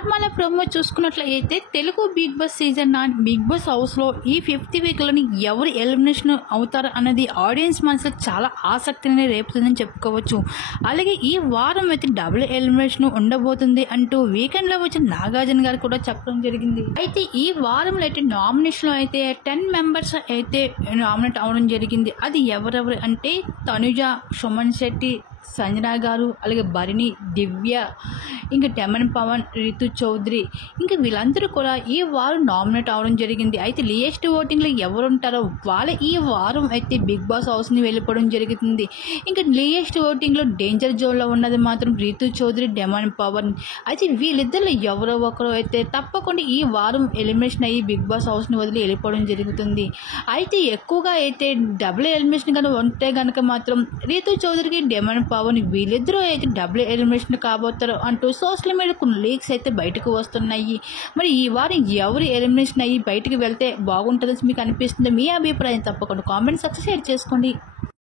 Normal promo చూసుకున్నట్లయితే Telugu Bigg Boss season 9 Bigg Boss హౌస్లో ఈ 5th వీక్లోని ఎవరు ఎలిమినేషన్ అవుతారు అన్నది ఆడియన్స్ మనసులో చాలా ఆసక్తిని రేపుతుందని చెప్పుకోవచ్చు. అలాగే ఈ వారం అయితే డబుల్ ఎలిమినేషన్ ఉండబోతుంది అంటూ వీకెండ్లో వచ్చిన నాగార్జున గారు కూడా చెప్పడం జరిగింది. అయితే ఈ వారంలో అయితే నామినేషన్లో అయితే 10 మెంబర్స్ అయితే నామినేట్ అవడం జరిగింది. అది ఎవరెవరు అంటే తనుజ, సుమన్ శెట్టి, సంజన గారు, అలాగే భరణి, దివ్య, ఇంకా టెమన్ పవన్, రితు చౌదరి, ఇంకా వీళ్ళందరూ కూడా ఈ వారం నామినేట్ అవడం జరిగింది. అయితే లియెస్ట్ ఓటింగ్లో ఎవరు ఉంటారో వాళ్ళే ఈ వారం అయితే బిగ్ బాస్ హౌస్ని వెళ్ళిపోవడం జరుగుతుంది. ఇంకా లియెస్ట్ ఓటింగ్లో డేంజర్ జోన్లో ఉన్నది మాత్రం రితు చౌదరి, టెమన్ పవన్. అయితే వీళ్ళిద్దరిలో ఎవరో ఒకరు అయితే తప్పకుండా ఈ వారం ఎలిమినేషన్ అయ్యి బిగ్ బాస్ హౌస్ని వదిలి వెళ్ళిపోవడం జరుగుతుంది. అయితే ఎక్కువగా అయితే డబుల్ ఎలిమినేషన్ కనుక ఉంటే కనుక మాత్రం రితు చౌదరికి, టెమన్ పవన్ వీళ్ళిద్దరూ అయితే డబుల్ ఎలిమినేషన్ కాబోతారు అంటూ సోషల్ మీడియా కొన్ని లీక్స్ అయితే బయటకు వస్తున్నాయి. మరి ఈ వారం ఎవరు ఎలిమినేషన్ అయ్యి బయటకు వెళ్తే బాగుంటుందని మీకు అనిపిస్తుంది? మీ అభిప్రాయం తప్పకుండా కామెంట్ సెక్షన్ షేర్ చేసుకోండి.